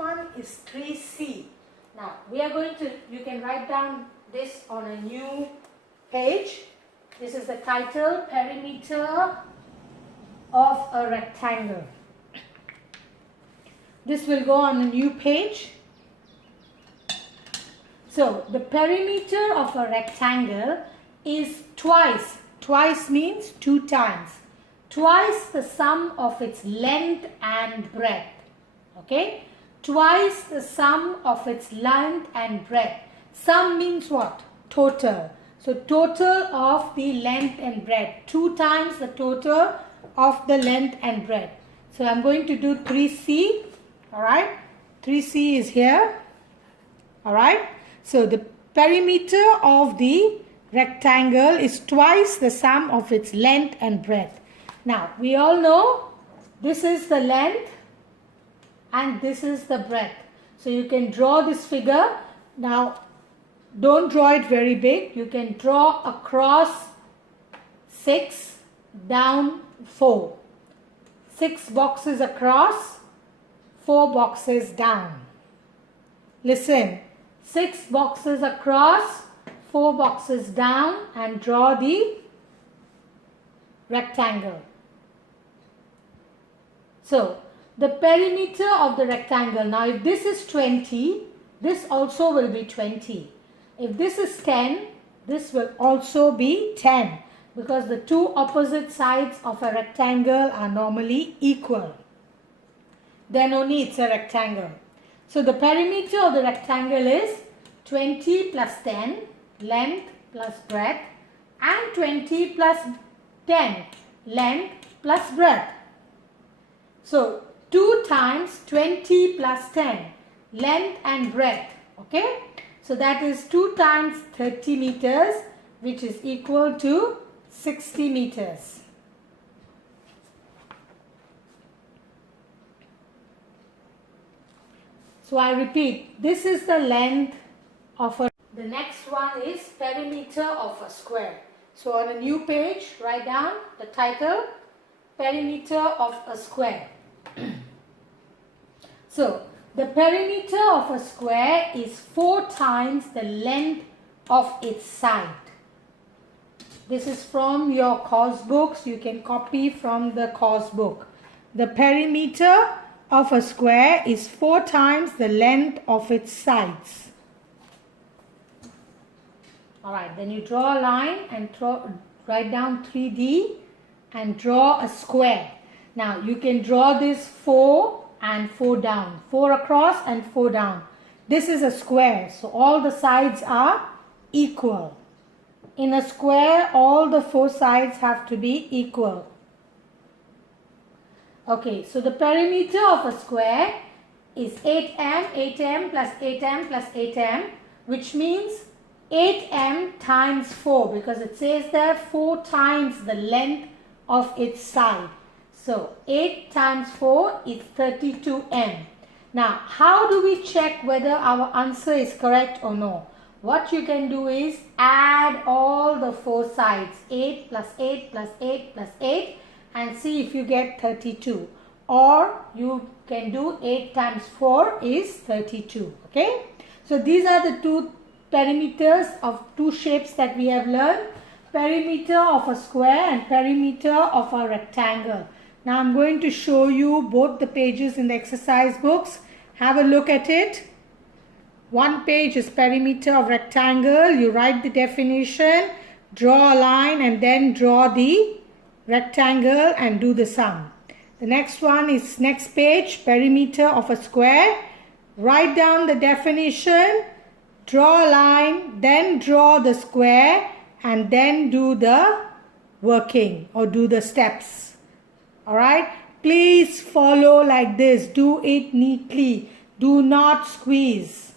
One is 3C. Now we are going to, you can write down this on a new page. This is the title, Perimeter of a Rectangle. This will go on a new page. So the perimeter of a rectangle is twice means 2 times, twice the sum of its length and breadth. Okay, twice the sum of its length and breadth. Sum means what? Total. So total of the length and breadth, 2 times the total of the length and breadth. So I'm going to do 3C. Alright, 3C is here. Alright, so the perimeter of the rectangle is twice the sum of its length and breadth. Now we all know this is the length and this is the breadth. So you can draw this figure. Now don't draw it very big. You can draw across 6, down 4. 6 boxes across, 4 boxes down. Listen, 6 boxes across, 4 boxes down, and draw the rectangle. So the perimeter of the rectangle, now if this is 20, this also will be 20. If this is 10, this will also be 10, because the two opposite sides of a rectangle are normally equal. Then only it's a rectangle. So the perimeter of the rectangle is 20 plus 10, length plus breadth, and 20 plus 10, length plus breadth. So 2 times 20 plus 10, length and breadth. Okay? So that is 2 times 30 meters, which is equal to 60 meters. So I repeat, this is the length of a... The next one is perimeter of a square. So on a new page, write down the title, Perimeter of a Square. So the perimeter of a square is 4 times the length of its side. This is from your course books. You can copy from the course book. The perimeter of a square is 4 times the length of its sides. Alright, then you draw a line and write down 3D and draw a square. Now you can draw this 4 and 4 down. 4 across and 4 down. This is a square, so all the sides are equal. In a square, all the 4 sides have to be equal. Okay, so the perimeter of a square is 8m, 8m plus 8m plus 8m, which means 8m times 4, because it says there 4 times the length of its side. So 8 times 4 is 32m. Now, how do we check whether our answer is correct or no? What you can do is add all the 4 sides, 8 plus 8 plus 8 plus 8, and see if you get 32. Or you can do 8 times 4 is 32. Okay? So these are the two perimeters of 2 shapes that we have learned. Perimeter of a square and perimeter of a rectangle. Now I'm going to show you both the pages in the exercise books. Have a look at it. One page is perimeter of rectangle. You write the definition, draw a line, and then draw the rectangle and do the sum. The next one is next page, perimeter of a square. Write down the definition, draw a line, then draw the square, and then do the working or do the steps. Alright, please follow like this. Do it neatly. Do not squeeze.